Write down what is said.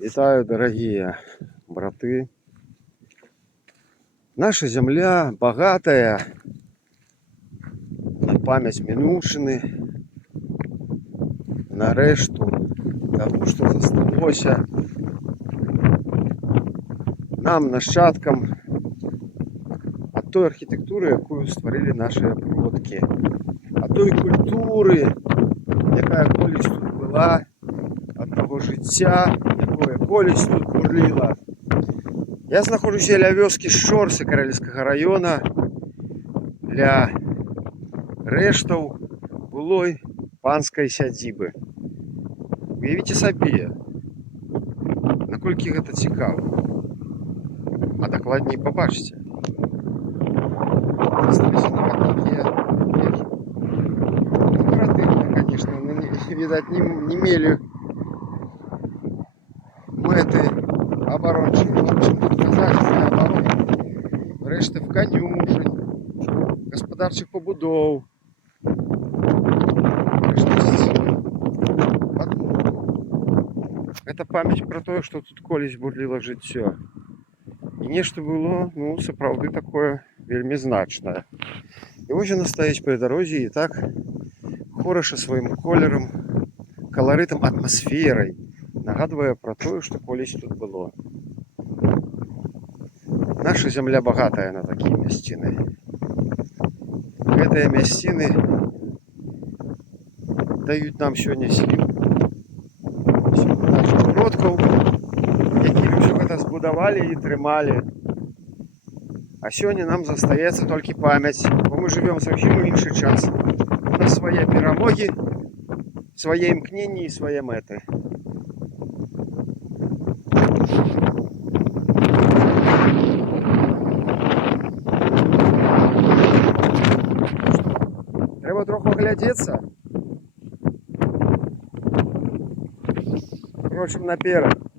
Вітаю, дорогие браты. Наша земля богатая на память минувшины, на решту того, что засталося нам, нащадкам, от той архітектури, яку створили наші продки, от той культури, яка колись тут була, от того життя, якое колись тут бурлило. Я знаходжуся ля вёскі Шчорсы Карэльскага района, ля рэштаў былой панскай сядзібы. Уявіце сабе, наколькі гэта цікава. А дакладней пабачце. Засталіся нават такія вежы. Дэкаратыўныя, конечно, відаць, не мелі мэты оборончие. В общем, тут казахская оборона. Решта в конюшень, господарчих побудов. Это память про то, что тут колись бурлило життя. І нешта было, ну, сапраўды такое вельмі значнае. І вось яно стаіць пры дарозе і так хораша сваім колерам, каларытам, атмасферай нагадвае про тое, што колись тут было. Наша земля богатая на такие мясціны. Гэтыя мясціны даюць нам сёння сілу. Сілу наших продкаў, якія ўсё гэта збудавалі і трымалі. А сёння нам застаецца толькі памяць, бо мы жывём зусім іншы час. У нас свае перамогі, свае імкненні і свае мэты. Треба трохи оглядеться. Впрочем, наперед.